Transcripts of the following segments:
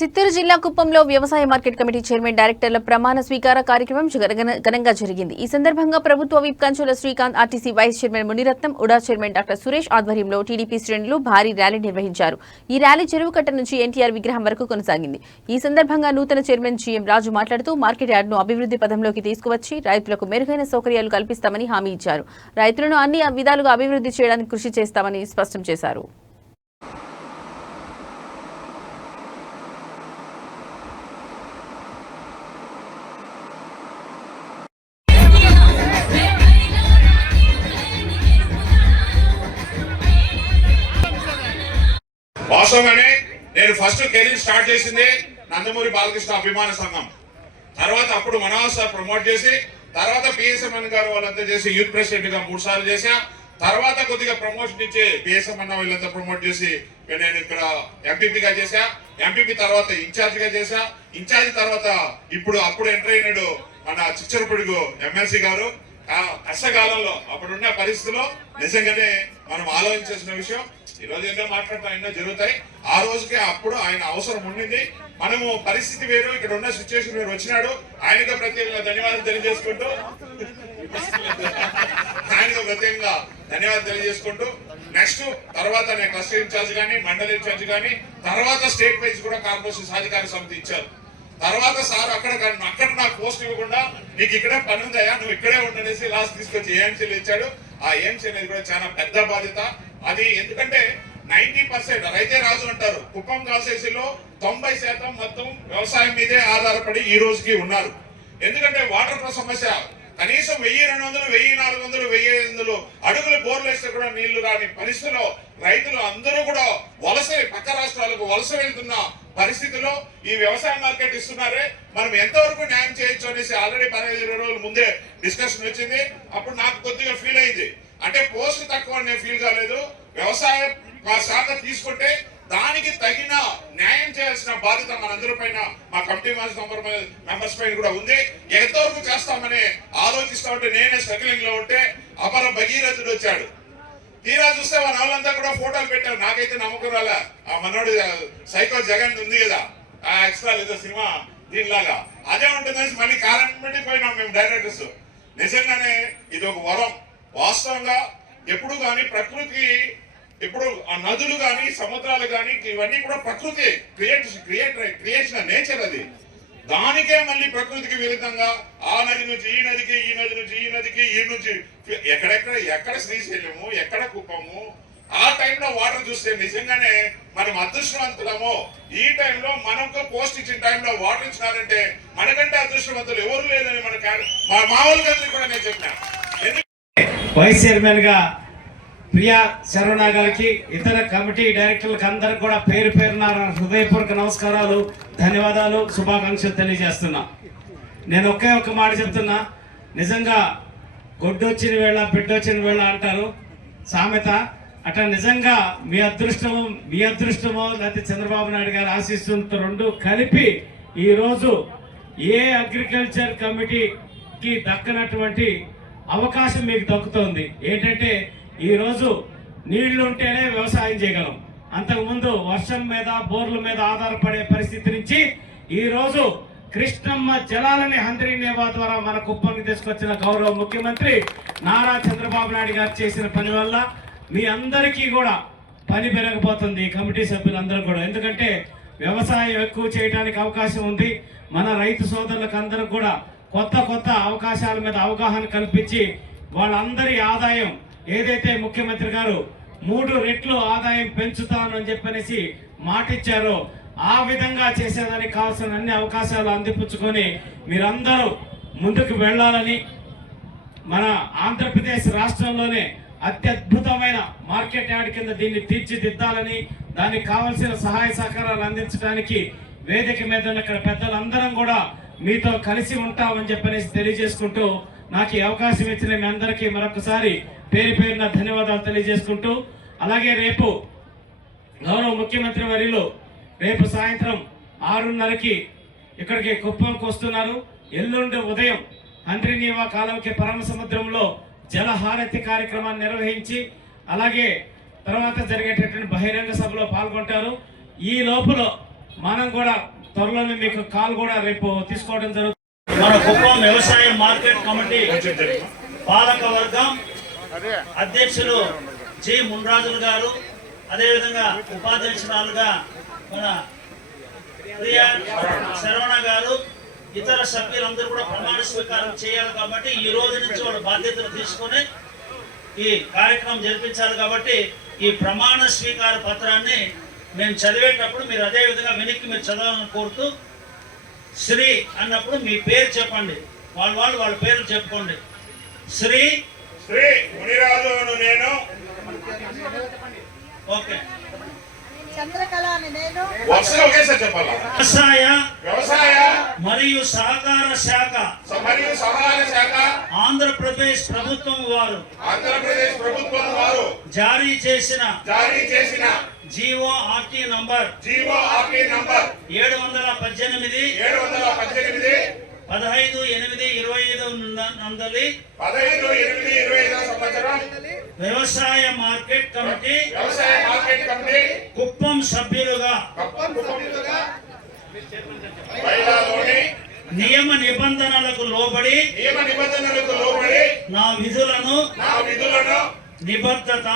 చిత్తూరు జిల్లా కుప్పంలో వ్యవసాయ మార్కెట్ కమిటీ చైర్మన్ డైరెక్టర్ల ప్రమాణ స్వీకార కార్యక్రమం ఘనంగా జరిగింది. ఈ సందర్భంగా ప్రభుత్వ whip Kanchula Srikanth, RTC vice chairman Muniratnam, UDA chairman doctor Suresh ఆధ్వర్యంలో టీడీపీ శ్రేణులు భారీ ర్యాలీ నిర్వహించారు. ఈ ర్యాలీ చెరువుకట్ట నుంచి ఎన్టీఆర్ విగ్రహం వరకు కొనసాగింది. ఈ సందర్భంగా నూతన చైర్మన్ జీఎం రాజు మాట్లాడుతూ మార్కెట్ యార్డ్ను అభివృద్ధి పథంలోకి తీసుకువచ్చి రైతులకు మెరుగైన సౌకర్యాలు కల్పిస్తామని హామీ ఇచ్చారు. రైతులను అన్ని విధాలుగా అభివృద్ధి చేయడానికి కృషి చేస్తామని స్పష్టం చేశారు. వాస్తవంగానే నేను ఫస్ట్ కెరీర్ స్టార్ట్ చేసింది నందమూరి బాలకృష్ణ అభిమాన సంఘం. తర్వాత అప్పుడు మనోహర్ సార్ ప్రమోట్ చేసి, తర్వాత పిఎస్ఎంఎన్ గారు వాళ్ళంతా చేసి యూత్ ప్రెసిడెంట్ గా 3 సార్లు చేశా. తర్వాత కొద్దిగా ప్రమోషన్ ఇచ్చి పిఎస్ఎంఎన్ వీళ్ళంతా ప్రమోట్ చేసి నేను ఇక్కడ ఎంపీపీగా చేశా. ఎంపీపీ తర్వాత ఇన్ఛార్జ్ గా చేశా. ఇన్ఛార్జ్ తర్వాత అప్పుడు ఎంటర్ అయినాడు మన చిచ్చరపుడుగు ఎమ్మెల్సీ గారు. కష్టకాలంలో అప్పుడున్న పరిస్థితుల్లో నిజంగానే మనం ఆలోచించాల్సిన విషయం. ఈ రోజు ఎన్నో మాట్లాడతాం, ఎన్నో జరుగుతాయి. ఆ రోజుకే అప్పుడు ఆయన అవసరం ఉండింది. మనము పరిస్థితి వేరు, ఇక్కడ ఉన్న సిచ్యువేషన్ వేరు. వచ్చినాడు, ఆయనగా ప్రత్యేకంగా ధన్యవాదాలు తెలియజేసుకుంటూ నెక్స్ట్ తర్వాత నేను క్లస్టర్ ఇన్ఛార్జ్ కానీ, మండలి ఇన్ఛార్జ్ కానీ, తర్వాత స్టేట్ వైజ్ కూడా కార్పొరేషన్ సాధికార సమితి ఇచ్చారు. తర్వాత సార్ అక్కడ నాకు పోస్ట్ ఇవ్వకుండా నీకు ఇక్కడే పని ఉందయా, నువ్వు ఇక్కడే ఉండనేసి లాస్ట్ తీసుకొచ్చి ఏఎంసీలు ఇచ్చాడు. ఆ ఏఎంసీ అనేది కూడా చాలా పెద్ద బాధ్యత. అది ఎందుకంటే 90% రైతే రాజు అంటారు. కుప్పం కాన్స్టిట్యున్సీలో 90% మొత్తం వ్యవసాయం మీదే ఆధారపడి ఈ రోజుకి ఉన్నారు. ఎందుకంటే వాటర్ సమస్య కనీసం 1200, 1400, 1500 అడుగులు బోర్లు వేస్తే కూడా నీళ్లు రాని పరిస్థితిలో రైతులు అందరూ కూడా పక్క రాష్ట్రాలకు వలస వెళ్తున్న పరిస్థితిలో ఈ వ్యవసాయ మార్కెట్ ఇస్తున్నారే, మనం ఎంతవరకు న్యాయం చేయొచ్చు అనేసి ఆల్రెడీ 15-20 రోజుల ముందే డిస్కషన్ వచ్చింది. అప్పుడు నాకు కొద్దిగా ఫీల్ అయింది. అంటే పోస్ట్ తక్కువ అనే ఫీల్ కాలేదు. వ్యవసాయ శాఖ తీసుకుంటే దానికి తగిన న్యాయం చేయాల్సిన బాధ్యత మనందరి పైన, మా కమిటీ మెంబర్స్ పైన కూడా ఉంది. ఎంతవరకు చేస్తామని ఆలోచిస్తా ఉంటే నేనే స్ట్రగ్లింగ్ లో ఉంటే అపర భగీరథుడు వచ్చాడు. తీరా చూస్తే మన వాళ్ళంతా కూడా ఫోటోలు పెట్టారు. నాకైతే నమ్మకం రాలే. ఆ మనోడు సైకో జగన్ ఉంది కదా, ఆ ఎక్స్ట్రా లేదా సినిమా దీనిలాగా అదే ఉంటుందని మళ్ళీ కారణం పోయినాం మేము డైరెక్టర్స్. నిజంగానే ఇది ఒక వరం. వాస్తవంగా ఎప్పుడు కానీ ప్రకృతికి ఇప్పుడు ఆ నదులు కానీ, సముద్రాలు కానీ ఇవన్నీ కూడా ప్రకృతి క్రియేషన్ నేచర్. అది దానికే మళ్ళీ ప్రకృతికి విరుద్ధంగా ఆ నది నుంచి ఈ నదికి, ఈ నది నుంచి ఈ నదికి, ఈ నుంచి ఎక్కడ శ్రీశైలము, ఎక్కడ కుప్పము, ఆ టైంలో వాటర్ చూస్తే నిజంగానే మనం అదృష్టవంతులము. ఈ టైంలో మనకు పోస్ట్ ఇచ్చిన టైంలో వాటర్ ఇచ్చినారంటే మనకంటే అదృష్టవంతులు ఎవరు లేదని మా మామూలుగా కూడా నేను చెప్పిన. వైస్ చైర్మన్ గా ప్రియా శరవణ గారికి, ఇతర కమిటీ డైరెక్టర్లకు అందరికి కూడా పేరు పేరున హృదయపూర్వక నమస్కారాలు, ధన్యవాదాలు, శుభాకాంక్షలు తెలియజేస్తున్నా. నేను ఒక్క మాట చెప్తున్నా. నిజంగా గొడ్డొచ్చిన వేళ బిడ్డొచ్చిన వేళ అంటారు సామెత. అట్లా నిజంగా మీ అదృష్టమో లేకపోతే చంద్రబాబు నాయుడు గారు ఆశిస్తుంటే రెండు కలిపి ఈరోజు ఏ అగ్రికల్చర్ కమిటీకి దక్కనటువంటి అవకాశం మీకు దక్కుతోంది. ఏంటంటే ఈరోజు నీళ్లు ఉంటేనే వ్యవసాయం చేయగలం. అంతకుముందు వర్షం మీద, బోర్ల మీద ఆధారపడే పరిస్థితి నుంచి ఈరోజు కృష్ణమ్మ జలాలని హంద్రీనేవా ద్వారా మన కుప్పానికి తీసుకొచ్చిన గౌరవ ముఖ్యమంత్రి నారా చంద్రబాబు నాయుడు గారు చేసిన పని వల్ల మీ అందరికీ కూడా పని పెరగబోతుంది. కమిటీ సభ్యులందరూ కూడా, ఎందుకంటే వ్యవసాయం ఎక్కువ చేయడానికి అవకాశం ఉంది. మన రైతు సోదరులకు అందరూ కూడా కొత్త అవకాశాల మీద అవగాహన కల్పించి వాళ్ళందరి ఆదాయం ఏదైతే ముఖ్యమంత్రి గారు 3 రెట్లు ఆదాయం పెంచుతాను అని చెప్పనేసి మాటిచ్చారో ఆ విధంగా చేసేదానికి కావాల్సిన అన్ని అవకాశాలు అందిపుచ్చుకొని మీరందరూ ముందుకు వెళ్ళాలని, మన ఆంధ్రప్రదేశ్ రాష్ట్రంలోనే అత్యద్భుతమైన మార్కెట్ యార్డ్ కింద దీన్ని తీర్చిదిద్దాలని, దానికి కావాల్సిన సహాయ సహకారాలు అందించడానికి వేదిక మీద ఉన్న ఇక్కడ పెద్దలందరం కూడా మీతో కలిసి ఉంటామని చెప్పనేసి తెలియజేసుకుంటూ, నాకు ఈ అవకాశం ఇచ్చిన మీ అందరికీ మరొకసారి పేరు పేరున ధన్యవాదాలు తెలియజేసుకుంటూ, అలాగే రేపు గౌరవ ముఖ్యమంత్రి వర్యులు రేపు సాయంత్రం 6:30కి ఇక్కడికి కుప్పంకి వస్తున్నారు. ఎల్లుండి ఉదయం హంద్రీనేవా కాలువకి పరమ సముద్రంలో జలహారతి కార్యక్రమాన్ని నిర్వహించి అలాగే తర్వాత జరిగేటటువంటి బహిరంగ సభలో పాల్గొంటారు. ఈ లోపల మనం కూడా త్వరలోనే మీకు కాల్ కూడా రేపు తీసుకోవడం జరుగుతుంది. మన కుప్పం వ్యవసాయ మార్కెట్ కమిటీ పాలక వర్గం అధ్యక్షులు జి మున్రాజులు గారు, అదేవిధంగా ఉపాధ్యక్షురాలుగా మన ప్రియా శరవణ గారు, ఇతర సభ్యులందరూ కూడా ప్రమాణ స్వీకారం చేయాలి కాబట్టి ఈ రోజు నుంచి వాళ్ళ బాధ్యతలు తీసుకొని ఈ కార్యక్రమం జరిపించాలి. కాబట్టి ఈ ప్రమాణ స్వీకార పత్రాన్ని మేము చదివేటప్పుడు మీరు అదే విధంగా వెనక్కి మీరు చదవాలని కోరుతూ, శ్రీ అన్నప్పుడు మీ పేరు చెప్పండి, వాళ్ళ పేర్లు చెప్పుకోండి. శ్రీ శ్రీ మునిరాజును నేను, ఓకే, చంద్రకళ అని నేను, వరుసగా ఒకేసారి చెప్పాలా? వ్యవసాయ మరియు సహకార శాఖ మరియు సహాయ శాఖ ఆంధ్రప్రదేశ్ ప్రభుత్వం వారు జారీ చేసిన GORT నంబర్ 718 15/8/25 సంవత్సరం వ్యవసాయ మార్కెట్ కమిటీ కుప్పం సభ్యులుగా నియమ నిబంధనలకు లోబడి నా విధులను నిబద్ధత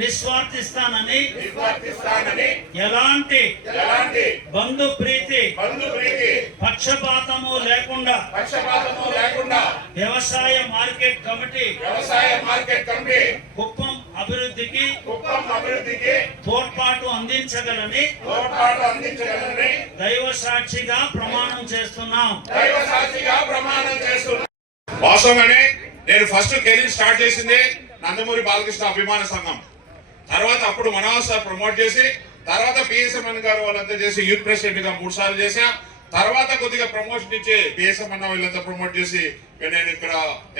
నిస్వార్థిస్తానని ఎలాంటి బంధు ప్రీతి పక్షపాతము లేకుండా వ్యవసాయ మార్కెట్ కమిటీ కుప్పం అభివృద్ధికి తోడ్పాటు అందించగలని దైవ సాక్షిగా ప్రమాణం చేస్తున్నాం. వాస్తవమే నేను ఫస్ట్ కెరీర్ స్టార్ట్ చేసింది నందమూరి బాలకృష్ణ అభిమాన సంఘం. తర్వాత అప్పుడు మనోహర్ సార్ ప్రమోట్ చేసి, తర్వాత పిఎస్ఎంఎన్ గారు వాళ్ళంతా చేసి యూత్ ప్రెసిడెంట్ గా 3 సార్లు చేశా. తర్వాత కొద్దిగా ప్రమోషన్ ఇచ్చి పిఎస్ఎంఎన్ వీళ్ళంతా ప్రమోట్ చేసి నేను ఇక్కడ